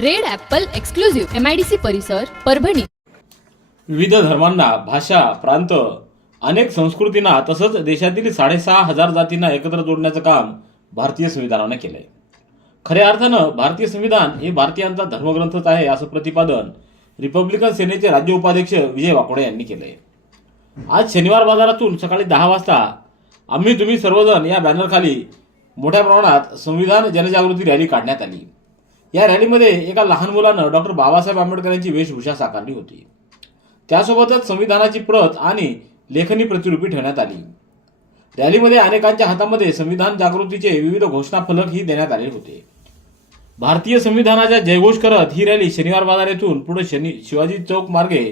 Red Apple exclusive. MIDC परिसर परभणी. विविध धर्मांना भाषा प्रांत अनेक संस्कृतींना तसंच देशातील साडेसहा हजार जातींना एकत्र जोडण्याचं काम भारतीय संविधानानं केलंय. खऱ्या अर्थानं भारतीय संविधान हे भारतीयांचा धर्मग्रंथच आहे असं प्रतिपादन रिपब्लिकन सेनेचे राज्य उपाध्यक्ष विजय वाकोडे यांनी केलंय. आज शनिवार बाजारातून सकाळी दहा वाजता आम्ही तुम्ही सर्वजण या बॅनरखाली मोठ्या प्रमाणात संविधान जनजागृती रॅली काढण्यात आली. या रॅलीमध्ये एका लहान मुलानं डॉक्टर बाबासाहेब आंबेडकरांची वेशभूषा साकारली होती. त्यासोबतच संविधानाची प्रत आणि लेखनी प्रतिरूपी ठेवण्यात आली. रॅलीमध्ये अनेकांच्या हातामध्ये संविधान जागृतीचे विविध घोषणा फलकही देण्यात आले होते. भारतीय संविधानाचा जयघोष करत ही रॅली शनिवार बाजार येथून पुढे शनि शिवाजी चौक मार्गे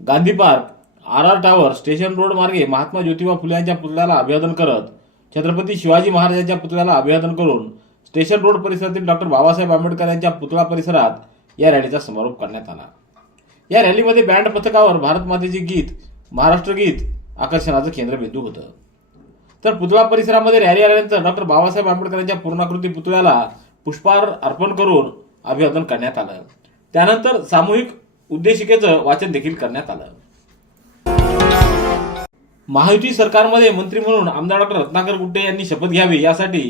Gandhi park R R tower station road मार्गे महात्मा ज्योतिबा फुले यांच्या पुतळ्याला अभिवादन करत छत्रपती शिवाजी महाराजांच्या पुतळ्याला अभिवादन करून स्टेशन रोड परिसरातील डॉक्टर बाबासाहेब आंबेडकर यांच्या पुतळा परिसरात या रॅलीचा समारोप करण्यात आला. या रॅलीमध्ये बँड पथकावर भारत मातेचे गीत महाराष्ट्र गीत आकर्षणाचं केंद्रबिंदू होतं. तर पुतळा परिसरामध्ये रॅली आल्यानंतर डॉक्टर बाबासाहेब आंबेडकरांच्या पूर्णाकृती पुतळ्याला पुष्पहार अर्पण करून अभिवादन करण्यात आलं. त्यानंतर सामूहिक उद्देशिकेचं वाचन देखील करण्यात आलं. महायुती सरकारमध्ये मंत्री म्हणून आमदार डॉक्टर रत्नाकर गुट्टे यांनी शपथ घ्यावी यासाठी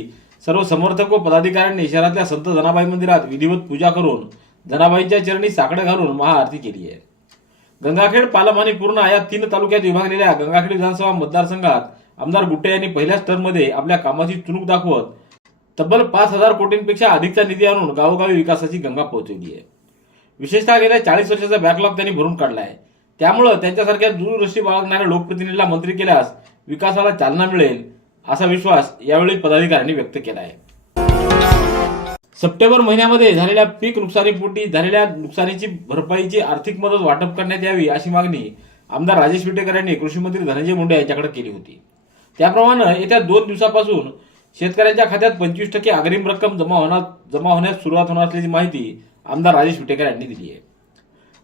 सर्व समर्थक व पदाधिकाऱ्यांनी शहरातल्या संत जनाबाई मंदिरात विधिवत पूजा करून जनाबाईंच्या चरणी साकडं घालून महाआरती केली आहे. गंगाखेड पालम आणि पूर्णा या तीन तालुक्यात विभागलेल्या गंगाखेड विधानसभा मतदारसंघात आमदार गुट्टे यांनी पहिल्याच टर्ममध्ये आपल्या कामाची चुणूक दाखवत तब्बल पाच हजार कोटींपेक्षा अधिकचा निधी आणून गावोगावी विकासाची गंगा पोहोचवली आहे. विशेषतः गेल्या चाळीस वर्षाचा बॅकलॉग त्यांनी भरून काढला आहे त्यामुळं त्यांच्यासारख्या दूरदृष्टी बाळगणाऱ्या लोकप्रतिनिधीला मंत्री केल्यास विकासाला चालना मिळेल असा विश्वास यावेळी पदाधिकाऱ्यांनी व्यक्त केला आहे. सप्टेंबर महिन्यामध्ये झालेल्या पीक नुकसानीपोटी झालेल्या नुकसानीची भरपाईची आर्थिक मदत वाटप करण्यात यावी अशी मागणी आमदार राजेश विटेकर यांनी कृषी मंत्री धनंजय मुंडे यांच्याकडे केली होती. त्याप्रमाणे येत्या दोन दिवसापासून शेतकऱ्यांच्या खात्यात पंचवीस टक्के अग्रिम रक्कम जमा होणार जमा होण्यास सुरुवात होणार असल्याची माहिती आमदार राजेश विटेकर यांनी दिली आहे.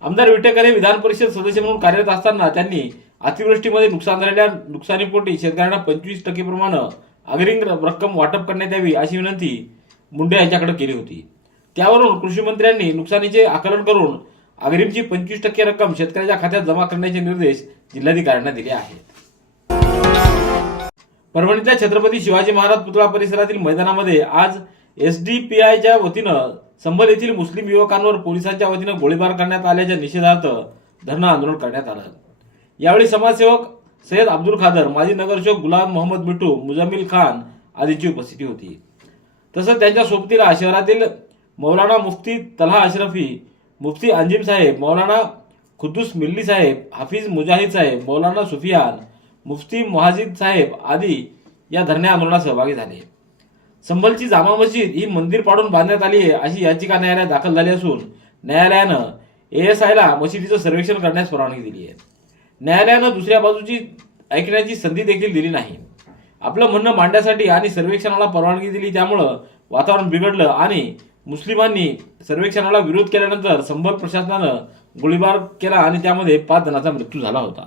आमदार विटेकर हे विधान परिषद सदस्य म्हणून कार्यरत असताना त्यांनी अतिवृष्टीमध्ये नुकसान झालेल्या नुकसानीपोटी शेतकऱ्यांना पंचवीस टक्के प्रमाण अग्रिम रक्कम वाटप करण्यात यावी अशी विनंती मुंडे यांच्याकडे केली होती. त्यावरून कृषी मंत्र्यांनी नुकसानीचे आकलन करून अग्रिमची पंचवीस टक्के रक्कम शेतकऱ्याच्या खात्यात जमा करण्याचे निर्देश जिल्हाधिकाऱ्यांना दिले आहेत. परभणीतल्या छत्रपती शिवाजी महाराज पुतळा परिसरातील मैदानामध्ये आज एस डी पी आयच्या वतीनं संबल येथील मुस्लिम युवकांवर पोलिसांच्या वतीनं गोळीबार करण्यात आल्याच्या निषेधार्थ धरणं आंदोलन करण्यात आलं. यावेळी समाजसेवक सय्यद अब्दुल खादर माजी नगरसेवक गुलाम मोहम्मद मिठू मुजामिल खान आदींची उपस्थिती होती. तसंच त्यांच्या सोबतीला शहरातील मौलाना मुफ्ती तलहा अशरफी मुफ्ती अंजिम साहेब मौलाना खुद्दूस मिल्ली साहेब हाफिज मुजाहिद साहेब मौलाना सुफियान मुफ्ती मोहाजिद साहेब आदी या धरणे आंदोलनात सहभागी झाले. संभलची जामा मस्जिद ही मंदिर पाडून बांधण्यात आली आहे अशी याचिका न्यायालयात दाखल झाली असून न्यायालयानं एएसआयला मशिदीचं सर्वेक्षण करण्यास परवानगी दिली आहे. न्यायालयानं दुसऱ्या बाजूची ऐकण्याची संधी देखील दिली नाही. आपलं म्हणणं मांडण्यासाठी आणि सर्वेक्षणाला परवानगी दिली त्यामुळं वातावरण बिघडलं आणि मुस्लिमांनी सर्वेक्षणाला विरोध केल्यानंतर संभल प्रशासनानं गोळीबार केला आणि त्यामध्ये पाच जणांचा मृत्यू झाला होता.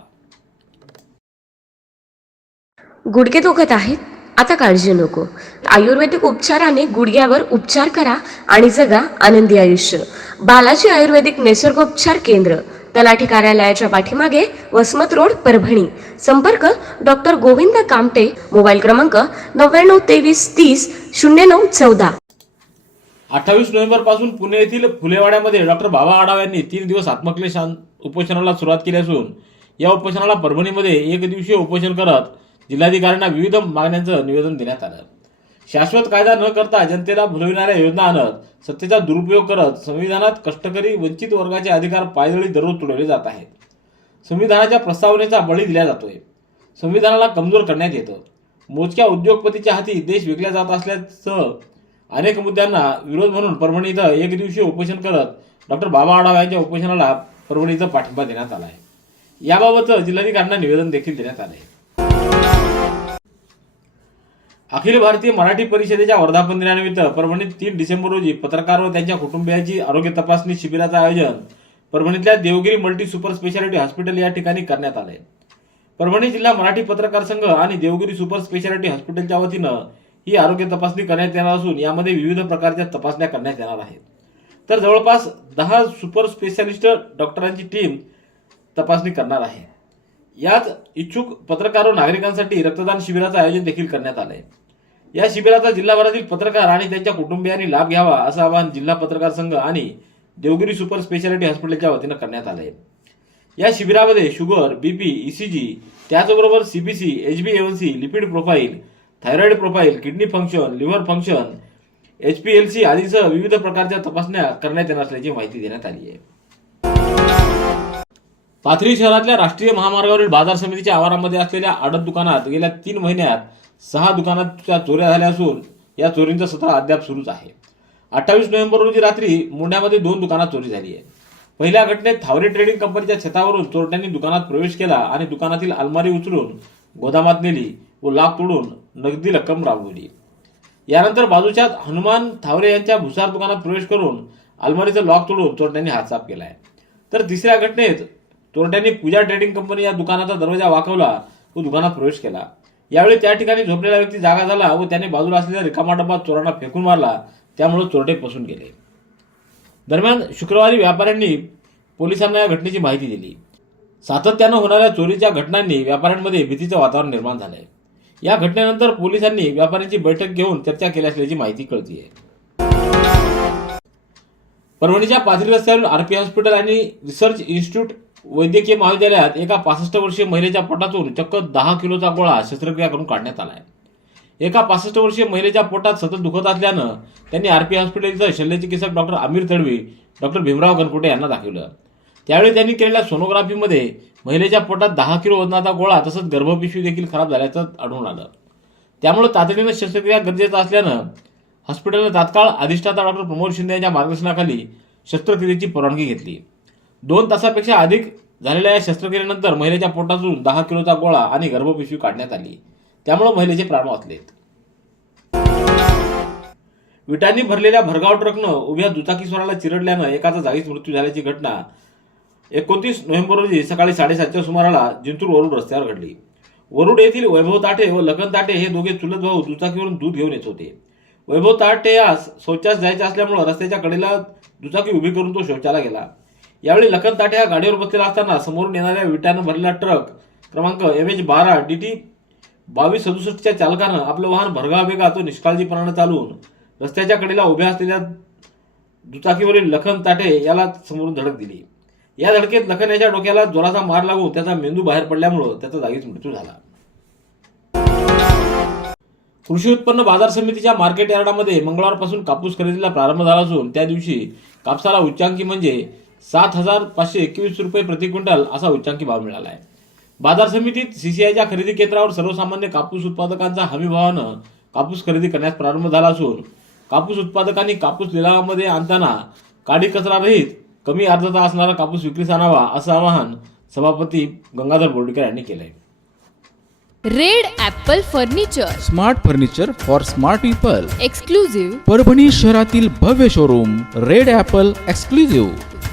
गुडघे दुखत आहेत? आता काळजी नको. आयुर्वेदिक उपचाराने गुडघ्यावर उपचार करा आणि जगा आनंदी आयुष्य. बालाजी आयुर्वेदिक निसर्गोपचार केंद्र. तलाठी कार्यालयाच्या पाठीमागे वसमत रोड परभणी. संपर्क डॉक्टर गोविंद कामटे मोबाईल क्रमांक नव्याण्णव तेवीस तीस शून्य नऊ चौदा. अठ्ठावीस नोव्हेंबरपासून पुणे येथील फुलेवाड्यामध्ये डॉक्टर बाबा आढाव यांनी तीन दिवस आत्मक्लेश उपोषणाला सुरुवात केली असून या उपोषणाला परभणीमध्ये एक दिवसीय उपोषण करत जिल्हाधिकाऱ्यांना विविध मागण्यांचं निवेदन देण्यात आलं. शाश्वत कायदा न करता जनतेला भुलविणाऱ्या योजना आणत सत्तेचा दुरुपयोग करत संविधानात कष्टकरी वंचित वर्गाचे अधिकार पायदळी दररोज तुडवले जात आहेत. संविधानाच्या प्रस्तावनेचा बळी दिला जातोय. संविधानाला कमजोर करण्यात येतं. मोजक्या उद्योगपतीच्या हाती देश विकला जात असल्याचं अनेक मुद्द्यांना विरोध म्हणून परभणी इथं एक दिवशी उपोषण करत डॉक्टर बाबा आढाव यांच्या उपोषणाला परभणीचा पाठिंबा देण्यात आला आहे याबाबतचं जिल्हाधिकाऱ्यांना निवेदन देखील देण्यात आलं आहे अखिल भारतीय मराठी परिषदेच्या वर्धापन दिनानिमित्त परभणीत तीन डिसेंबर रोजी पत्रकार व त्यांच्या कुटुंबियाची आरोग्य तपासणी शिबिराचं आयोजन परभणीतल्या Devgiri multi super speciality hospital या ठिकाणी करण्यात आले परभणी जिल्हा मराठी पत्रकार संघ आणि देवगिरी सुपर स्पेशालिटी हॉस्पिटलच्या वतीनं ही आरोग्य तपासणी करण्यात येणार असून यामध्ये विविध प्रकारच्या तपासण्या करण्यात येणार आहेत. तर जवळपास दहा सुपर स्पेशालिस्ट डॉक्टरांची टीम तपासणी करणार आहे. याच इच्छुक पत्रकार व नागरिकांसाठी रक्तदान शिबिराचं आयोजन देखील करण्यात आलंय. या शिबिराचा जिल्हाभरातील पत्रकार आणि त्यांच्या कुटुंबियांनी लाभ घ्यावा असं आवाहन जिल्हा पत्रकार संघ आणि देवगिरी सुपर स्पेशालिटी हॉस्पिटलच्या वतीनं करण्यात आलंय. या शिबिरामध्ये शुगर बीपी ईसीजी त्याचबरोबर CBC C lipid profile thyroid profile kidney function liver function HPLC आदीसह विविध प्रकारच्या तपासण्या करण्यात येणार असल्याची माहिती देण्यात आली आहे पाथरी शहरातल्या राष्ट्रीय महामार्गावरील बाजार समितीच्या आवारामध्ये असलेल्या आडत दुकानात गेल्या तीन महिन्यात सहा दुकानाच्या चोऱ्या झाल्या असून या चोरींचा सत्र अद्याप सुरूच आहे. अठ्ठावीस नोव्हेंबर रोजी रात्री मुंड्यामध्ये दोन दुकानात चोरी झाली आहे. पहिल्या घटनेत थावरे ट्रेडिंग कंपनीच्या छतावरून चोरट्यांनी दुकानात प्रवेश केला आणि दुकानातील अलमारी उचलून गोदामात नेली व लाख तोडून नगदी रक्कम राबवली. यानंतर बाजूच्याच हनुमान थावरे यांच्या भुसार दुकानात प्रवेश करून अलमारीचं लॉक तोडून चोरट्यांनी हातसाफ केला आहे तर तिसऱ्या घटनेत चोरट्यांनी पूजा ट्रेडिंग कंपनी या दुकानाचा दरवाजा वाकवला व दुकानात प्रवेश केला. यावेळी त्या ठिकाणी झोपलेला व्यक्ती जागा झाला व त्याने बाजूला असलेल्या रिकामा डब्बा चोरांना फेकून मारला. त्यामुळे चोरटे पसून गेले. दरम्यान शुक्रवारी व्यापाऱ्यांनी पोलिसांना या घटनेची माहिती दिली. सातत्यानं होणाऱ्या चोरीच्या घटनांनी व्यापाऱ्यांमध्ये भीतीचं वातावरण निर्माण झालंय. या घटनेनंतर पोलिसांनी व्यापाऱ्यांची बैठक घेऊन चर्चा केली असल्याची माहिती कळतीये. परभणीच्या पाथरी रस्त्यावरील आरपी हॉस्पिटल आणि रिसर्च इन्स्टिट्यूट वैद्यकीय महाविद्यालयात एका पासष्ट वर्षीय महिलेच्या पोटातून चक्क दहा किलोचा गोळा शस्त्रक्रिया करून काढण्यात आला आहे एका पासष्ट वर्षीय महिलेच्या पोटात सतत दुखत असल्यानं त्यांनी आरपी हॉस्पिटल हॉस्पिटलचं शल्यचिकित्सक डॉक्टर आमिर तडवी डॉक्टर भीमराव गणकुटे यांना दाखवलं. त्यावेळी त्यांनी केलेल्या सोनोग्राफीमध्ये महिलेच्या पोटात दहा किलो वजनाचा गोळा तसंच गर्भपिशवी देखील खराब झाल्याचं आढळून आलं. त्यामुळे तातडीनं शस्त्रक्रिया गरजेचं असल्यानं हॉस्पिटलनं तात्काळ अधिष्ठाता डॉक्टर प्रमोद शिंदे यांच्या मार्गदर्शनाखाली शस्त्रक्रियेची परवानगी घेतली. दोन तासापेक्षा अधिक झालेल्या या शस्त्रक्रियेनंतर महिलेच्या पोटातून दहा किलोचा गोळा आणि गर्भपिशवी काढण्यात आली. त्यामुळे महिलेचे प्राण वाचलेत. विटांनी भरलेल्या भरगाव ट्रकनं उभ्या दुचाकीस्वराला चिरडल्यानं एकाचा जागीच मृत्यू झाल्याची घटना एकोणतीस नोव्हेंबर रोजी सकाळी साडेसातच्या सुमाराला जिंतूर वरुड रस्त्यावर घडली. वरुड येथील वैभव ताटे व लखन ताटे हे दोघे चुलत भाऊ दुचाकीवरून दूध घेऊन येत होते. वैभव ताटे यास शौचास जायचे असल्यामुळे रस्त्याच्या कडेला दुचाकी उभी करून तो शौचाला गेला. यावेळी लखन ताटे हा गाडीवर बसलेला असताना समोरून येणाऱ्या विटानं भरलेला ट्रक क्रमांक एम एच बारा डी टी बावीस सदुसष्टच्या चालकानं आपलं वाहन भरगा वेगा तो निष्काळजीपणानं चालवून रस्त्याच्या कडेला उभ्या असलेल्या दुचाकीवरील लखन ताटे याला समोरून धडक दिली. या धडकेत लखन याच्या डोक्याला जोराचा मार लागून त्याचा मेंदू बाहेर पडल्यामुळं त्याचा जागीच मृत्यू झाला. कृषी उत्पन्न बाजार समितीच्या मार्केट यार्डामध्ये मंगळवारपासून कापूस खरेदीला प्रारंभ झाला असून त्या दिवशी कापसाला उच्चांकी म्हणजे सात हजार पाचशे एकवीस रुपये प्रति क्विंटल असा उच्चांकी भाव मिळाला आहे बाजार समितीत सीसीआयच्या खरेदी केंद्रावर सर्वसामान्य कापूस उत्पादकांचा हमीभावानं कापूस खरेदी करण्यास प्रारंभ झाला असून कापूस उत्पादकांनी कापूस लिलावामध्ये आणताना काडी कचरा रहित कमी आर्द्रता असणारा कापूस विक्रीस आणावा असं आवाहन सभापती गंगाधर बोर्डीकर यांनी केलंय. Red apple furniture. Smart furniture for smart people. Exclusive Parbhani शहरातील भव्य showroom red Apple exclusive.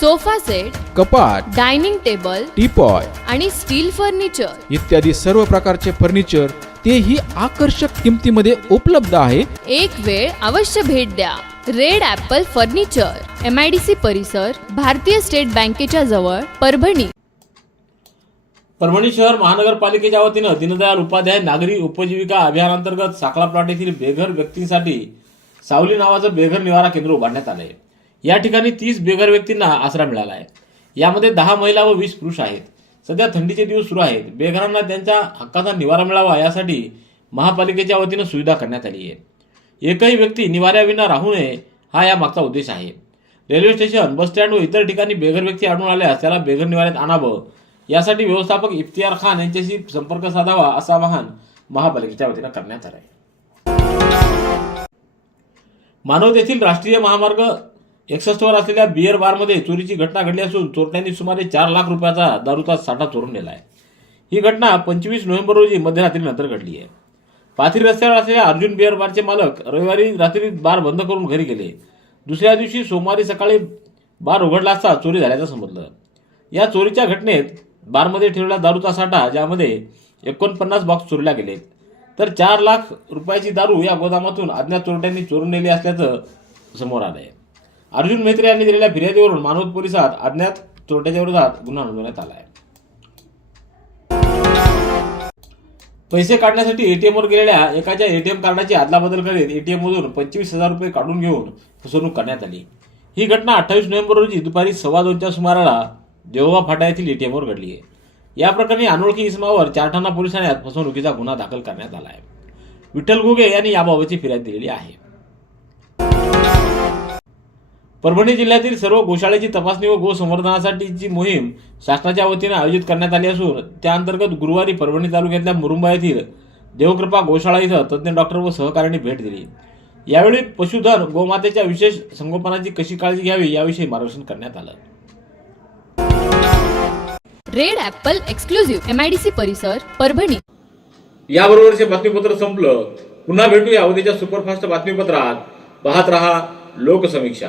sofa set कपाट डायनिंग टेबल टीपॉय आणि स्टील फर्निचर. इत्यादी सर्व प्रकारचे फर्निचर तेही आकर्षक किमतीमध्ये उपलब्ध आहे. एक वेळ अवश्य भेट द्या. Red Apple furniture M I D C परिसर भारतीय स्टेट बँकेच्या जवळ परभणी. परभणी शहर महानगरपालिकेच्या वतीनं दीनदयाल उपाध्याय नागरी उपजीविका अभियानांतर्गत साखळा प्लॉट येथील बेघर व्यक्तींसाठी सावली नावाचं बेघर निवारा केंद्र उभारण्यात आलंय. या ठिकाणी तीस बेघर व्यक्तींना आसरा मिळाला आहे. यामध्ये दहा महिला व वीस पुरुष आहेत. सध्या थंडीचे दिवस सुरू आहेत. बेघरांना त्यांच्या हक्काचा निवारा मिळावा यासाठी महापालिकेच्या वतीनं सुविधा करण्यात आली आहे. एकही व्यक्ती निवाऱ्याविना राहू नये हा या मागचा उद्देश आहे. रेल्वे स्टेशन बस स्टँड व इतर ठिकाणी बेघर व्यक्ती आढळून आल्यास त्याला बेघर निवाऱ्यात आणावं. यासाठी व्यवस्थापक इफ्तियार खान यांच्याशी संपर्क साधावा असं आवाहन महापालिकेच्या वतीनं करण्यात आलं आहे मानवत येथील राष्ट्रीय महामार्ग एकसष्टवर असलेल्या बियर बारमध्ये चोरीची घटना घडली असून चोरट्यांनी सुमारे चार लाख रुपयाचा दारूचा साठा चोरून नेला आहे. ही घटना पंचवीस नोव्हेंबर रोजी मध्यरात्रीनंतर घडली आहे. पाथरी रस्त्यावर असलेल्या अर्जुन बियर बारचे मालक रविवारी रात्री बार बंद करून घरी गेले. दुसऱ्या दिवशी सोमवारी सकाळी बार उघडला असता चोरी झाल्याचं समजलं. या चोरीच्या घटनेत बारमध्ये ठेवलेला दारूचा साठा ज्यामध्ये एकोणपन्नास बॉक्स चोरल्या गेले. तर चार लाख रुपयाची दारू या गोदामातून अज्ञात चोरट्यांनी चोरून नेली असल्याचं समोर आलं आहे अर्जुन मेत्रे यांनी दिलेल्या फिर्यादीवरून मानवत पोलिसात अज्ञात चोरट्याच्या विरोधात गुन्हा नोंदवण्यात आला आहे. पैसे काढण्यासाठी एटीएमवर गेलेल्या एकाच्या एटीएम कार्डाची अदलाबदल करीत एटीएम मधून पंचवीस हजार रुपये काढून घेऊन फसवणूक करण्यात आली. ही घटना अठ्ठावीस नोव्हेंबर रोजी दुपारी सव्वा दोनच्या सुमाराला देवबा फाटा येथील एटीएमवर घडली आहे. या प्रकरणी अनोळखी इसमावर चारठाणा पोलीस ठाण्यात फसवणुकीचा गुन्हा दाखल करण्यात आला आहे. विठ्ठल घुगे यांनी याबाबतची फिर्याद दिलेली आहे. परभणी जिल्ह्यातील सर्व गोशाळेची तपासणी व गो संवर्धनासाठीची मोहीम शासनाच्या वतीने आयोजित करण्यात आली असून त्याअंतर्गत गुरुवारी परभणी तालुक्यातल्या मुरुंबा येथील देवकृपा गोशाळा इथं तज्ज्ञ डॉक्टर व सहकाऱ्यांनी भेट दिली. यावेळी पशुधन गोमातेच्या विशेष संगोपनाची कशी काळजी घ्यावी याविषयी मार्गदर्शन करण्यात आलं. Red Apple exclusive M I D C परिसर परभणी. याबरोबरचे बातमीपत्र संपलं. पुन्हा भेटूया उद्याच्या सुपरफास्ट बातमीपत्रात. पाहत रहा लोकसमीक्षा.